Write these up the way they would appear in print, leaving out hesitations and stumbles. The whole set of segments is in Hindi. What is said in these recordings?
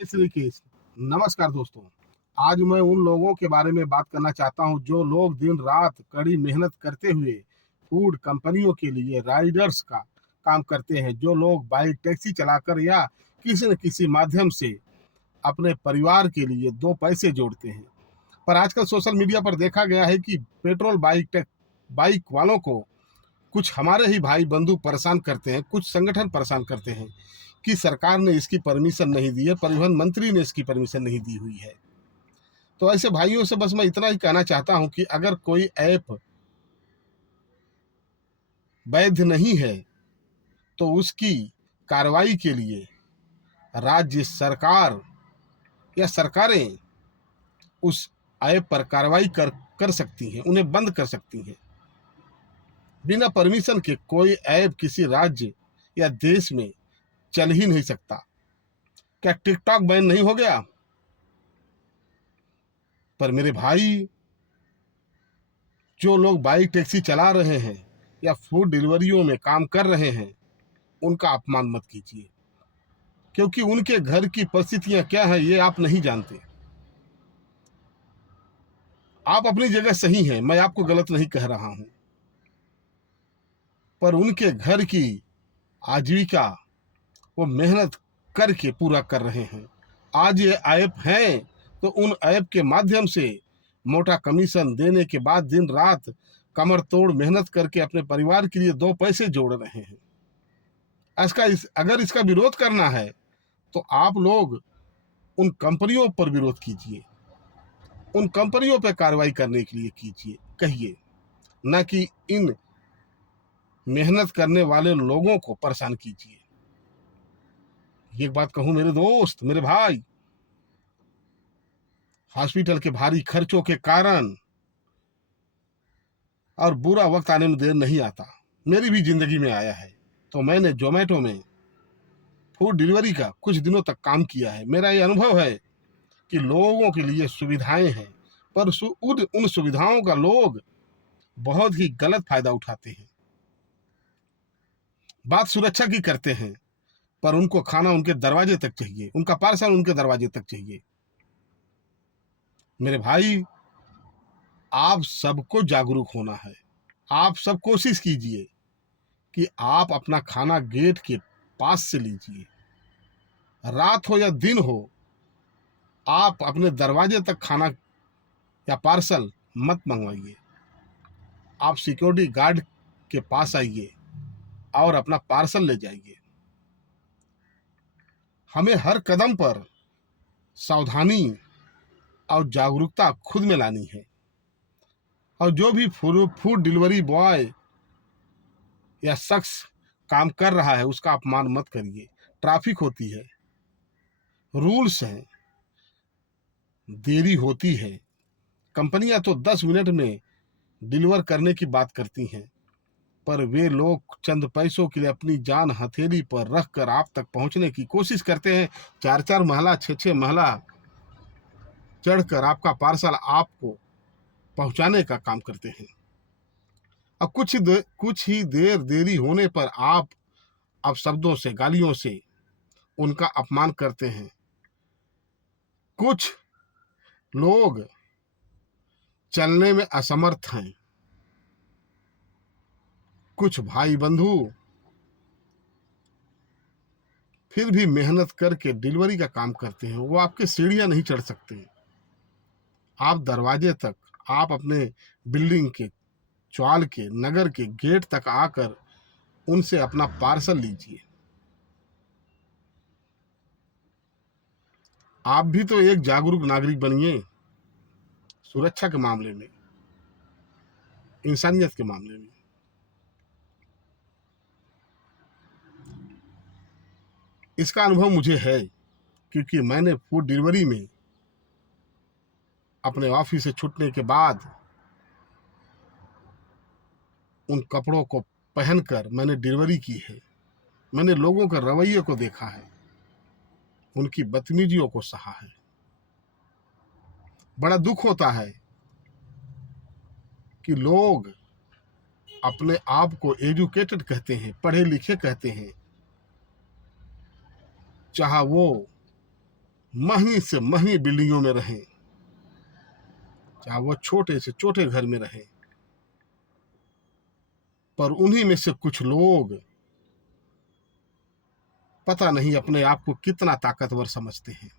श्रीकेश नमस्कार दोस्तों। आज मैं उन लोगों के बारे में बात करना चाहता हूं जो लोग दिन रात कड़ी मेहनत करते हुए फूड कंपनियों के लिए राइडर्स का काम करते हैं, जो लोग बाइक टैक्सी चलाकर या किसी न किसी माध्यम से अपने परिवार के लिए दो पैसे जोड़ते हैं। पर आजकल सोशल मीडिया पर देखा गया है कि पेट्रोल बाइक वालों को कुछ हमारे ही भाई बंधु परेशान करते हैं, कुछ संगठन परेशान करते हैं कि सरकार ने इसकी परमिशन नहीं दी है, परिवहन मंत्री ने इसकी परमिशन नहीं दी हुई है। तो ऐसे भाइयों से बस मैं इतना ही कहना चाहता हूं कि अगर कोई ऐप वैध नहीं है तो उसकी कार्रवाई के लिए राज्य सरकार या सरकारें उस ऐप पर कार्रवाई कर सकती हैं, उन्हें बंद कर सकती हैं। बिना परमिशन के कोई ऐप किसी राज्य या देश में चल ही नहीं सकता। क्या टिकटॉक बैन नहीं हो गया? पर मेरे भाई, जो लोग बाइक टैक्सी चला रहे हैं या फूड डिलीवरियों में काम कर रहे हैं, उनका अपमान मत कीजिए, क्योंकि उनके घर की परिस्थितियां क्या है ये आप नहीं जानते। आप अपनी जगह सही हैं, मैं आपको गलत नहीं कह रहा हूं, पर उनके घर की आजीविका वो मेहनत करके पूरा कर रहे हैं। आज ये ऐप हैं तो उन ऐप के माध्यम से मोटा कमीशन देने के बाद दिन रात कमर तोड़ मेहनत करके अपने परिवार के लिए दो पैसे जोड़ रहे हैं। अगर इसका विरोध करना है तो आप लोग उन कंपनियों पर विरोध कीजिए, उन कंपनियों पर कार्रवाई करने के लिए कीजिए, कहिए, न कि इन मेहनत करने वाले लोगों को परेशान कीजिए। एक बात कहूं मेरे दोस्त, मेरे भाई, हॉस्पिटल के भारी खर्चों के कारण और बुरा वक्त आने में देर नहीं आता, मेरी भी जिंदगी में आया है। तो मैंने जोमेटो में फूड डिलीवरी का कुछ दिनों तक काम किया है। मेरा ये अनुभव है कि लोगों के लिए सुविधाएं हैं, पर उन सुविधाओं का लोग बहुत ही गलत फायदा उठाते हैं। बात सुरक्षा की करते हैं, पर उनको खाना उनके दरवाजे तक चाहिए, उनका पार्सल उनके दरवाजे तक चाहिए। मेरे भाई, आप सबको जागरूक होना है। आप सब कोशिश कीजिए कि आप अपना खाना गेट के पास से लीजिए। रात हो या दिन हो, आप अपने दरवाजे तक खाना या पार्सल मत मंगवाइए। आप सिक्योरिटी गार्ड के पास आइए और अपना पार्सल ले जाइए। हमें हर कदम पर सावधानी और जागरूकता खुद में लानी है। और जो भी फूड डिलीवरी बॉय या शख्स काम कर रहा है उसका अपमान मत करिए। ट्रैफिक होती है, रूल्स हैं, देरी होती है। कंपनियां तो 10 मिनट में डिलीवर करने की बात करती हैं, पर वे लोग चंद पैसों के लिए अपनी जान हथेली पर रख कर आप तक पहुंचने की कोशिश करते हैं। 4-4 महला, 6-6 महला चढ़कर आपका पार्सल आपको पहुंचाने का काम करते हैं। अब कुछ ही देर देरी होने पर आप शब्दों से, गालियों से उनका अपमान करते हैं। कुछ लोग चलने में असमर्थ हैं। कुछ भाई बंधु फिर भी मेहनत करके डिलीवरी का काम करते हैं, वो आपके सीढ़ियां नहीं चढ़ सकते। आप दरवाजे तक, आप अपने बिल्डिंग के, च्वाल के, नगर के गेट तक आकर उनसे अपना पार्सल लीजिए। आप भी तो एक जागरूक नागरिक बनिए, सुरक्षा के मामले में, इंसानियत के मामले में। इसका अनुभव मुझे है, क्योंकि मैंने फूड डिलीवरी में अपने ऑफिस से छूटने के बाद उन कपड़ों को पहनकर मैंने डिलीवरी की है। मैंने लोगों के रवैये को देखा है, उनकी बदतमीजियों को सहा है। बड़ा दुख होता है कि लोग अपने आप को एजुकेटेड कहते हैं, पढ़े लिखे कहते हैं, चाहे वो महंगी से महंगी बिल्डिंगों में रहें, चाहे वो छोटे से छोटे घर में रहें, पर उन्हीं में से कुछ लोग पता नहीं अपने आप को कितना ताकतवर समझते हैं।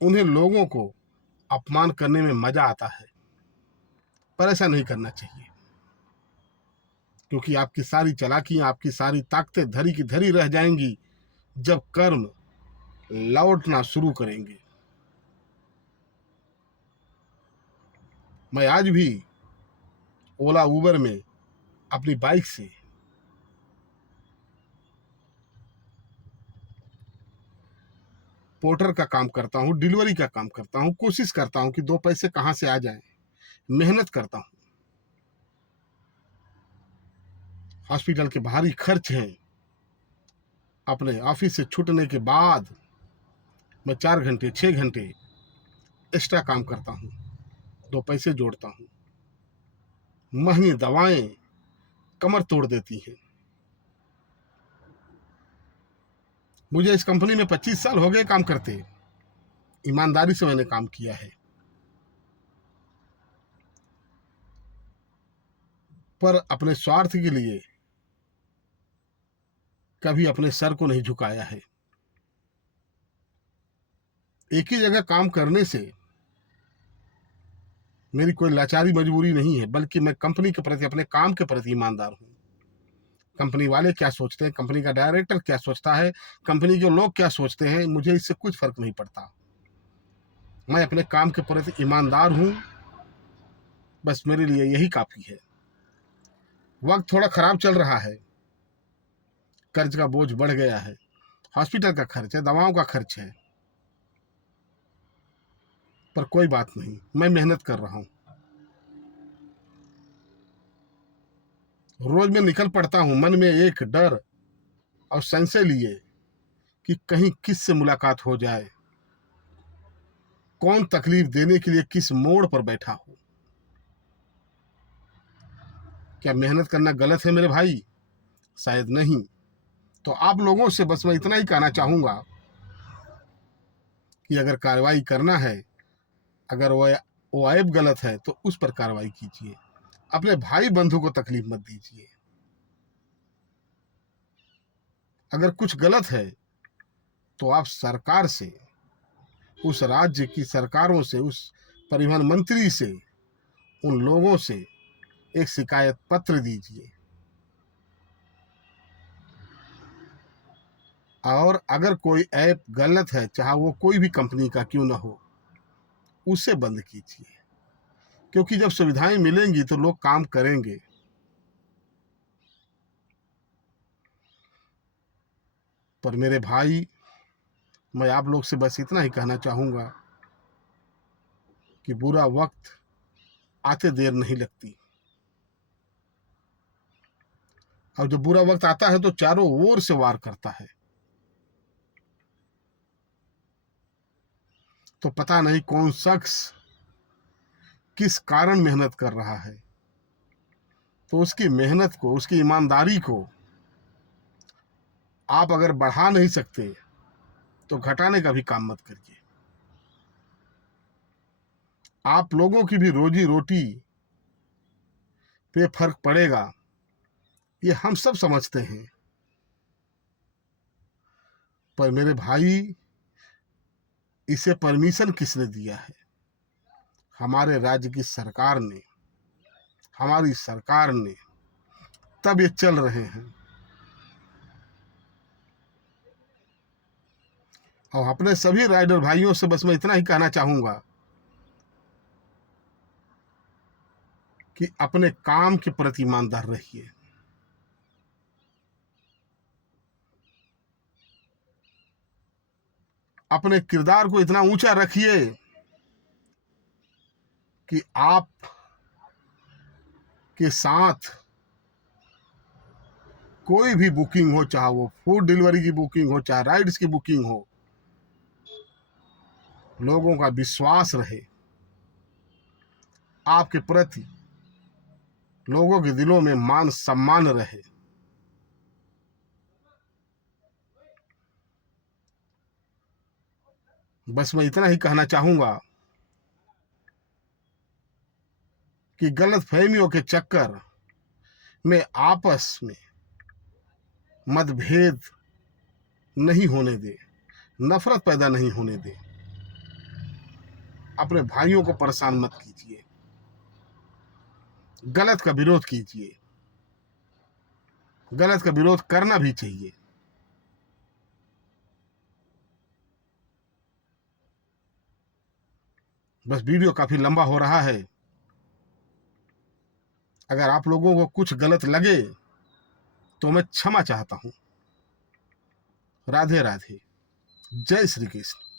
उन्हें लोगों को अपमान करने में मजा आता है, पर ऐसा नहीं करना चाहिए, क्योंकि आपकी सारी चालाकियां, आपकी सारी ताकतें धरी की धरी रह जाएंगी जब कर्म लौटना शुरू करेंगे। मैं आज भी ओला उबर में अपनी बाइक से पोर्टर का काम करता हूँ, डिलीवरी का काम करता हूँ, कोशिश करता हूँ कि दो पैसे कहाँ से आ जाएं, मेहनत करता हूँ। हॉस्पिटल के बाहरी खर्च हैं, अपने ऑफिस से छूटने के बाद मैं 4 घंटे 6 घंटे एक्स्ट्रा काम करता हूँ, दो पैसे जोड़ता हूँ। महंगी दवाएं कमर तोड़ देती हैं। मुझे इस कंपनी में 25 साल हो गए काम करते, ईमानदारी से मैंने काम किया है, पर अपने स्वार्थ के लिए कभी अपने सर को नहीं झुकाया है। एक ही जगह काम करने से मेरी कोई लाचारी मजबूरी नहीं है, बल्कि मैं कंपनी के प्रति, अपने काम के प्रति ईमानदार हूँ। कंपनी वाले क्या सोचते हैं, कंपनी का डायरेक्टर क्या सोचता है, कंपनी के लोग क्या सोचते हैं, मुझे इससे कुछ फर्क नहीं पड़ता। मैं अपने काम के प्रति ईमानदार हूँ, बस मेरे लिए यही काफ़ी है। वक्त थोड़ा खराब चल रहा है, कर्ज का बोझ बढ़ गया है, हॉस्पिटल का खर्च है, दवाओं का खर्च है, पर कोई बात नहीं, मैं मेहनत कर रहा हूँ। रोज मैं निकल पड़ता हूँ मन में एक डर और संशय लिए कि कहीं किस से मुलाकात हो जाए, कौन तकलीफ देने के लिए किस मोड़ पर बैठा हो। क्या मेहनत करना गलत है मेरे भाई? शायद नहीं। तो आप लोगों से बस मैं इतना ही कहना चाहूँगा कि अगर कार्रवाई करना है, अगर वो ऐप गलत है तो उस पर कार्रवाई कीजिए, अपने भाई बंधु को तकलीफ मत दीजिए। अगर कुछ गलत है तो आप सरकार से, उस राज्य की सरकारों से, उस परिवहन मंत्री से, उन लोगों से एक शिकायत पत्र दीजिए। और अगर कोई ऐप गलत है, चाहे वो कोई भी कंपनी का क्यों ना हो, उसे बंद कीजिए, क्योंकि जब सुविधाएं मिलेंगी तो लोग काम करेंगे। पर मेरे भाई, मैं आप लोग से बस इतना ही कहना चाहूँगा कि बुरा वक्त आते देर नहीं लगती, और जब बुरा वक्त आता है तो चारों ओर से वार करता है। तो पता नहीं कौन शख्स किस कारण मेहनत कर रहा है, तो उसकी मेहनत को, उसकी ईमानदारी को आप अगर बढ़ा नहीं सकते तो घटाने का भी काम मत करिए। आप लोगों की भी रोजी रोटी पे फर्क पड़ेगा, ये हम सब समझते हैं। पर मेरे भाई, इसे परमिशन किसने दिया है? हमारे राज्य की सरकार ने, हमारी सरकार ने, तब ये चल रहे हैं। और अपने सभी राइडर भाइयों से बस मैं इतना ही कहना चाहूँगा कि अपने काम के प्रति ईमानदार रहिए। अपने किरदार को इतना ऊंचा रखिए कि आप के साथ कोई भी बुकिंग हो, चाहे वो फूड डिलीवरी की बुकिंग हो, चाहे राइड्स की बुकिंग हो, लोगों का विश्वास रहे, आपके प्रति लोगों के दिलों में मान सम्मान रहे। बस मैं इतना ही कहना चाहूंगा कि गलत फहमियों के चक्कर में आपस में मतभेद नहीं होने दे, नफरत पैदा नहीं होने दे। अपने भाइयों को परेशान मत कीजिए, गलत का विरोध कीजिए, गलत का विरोध करना भी चाहिए। बस वीडियो काफी लंबा हो रहा है, अगर आप लोगों को कुछ गलत लगे तो मैं क्षमा चाहता हूं। राधे राधे, जय श्री कृष्ण।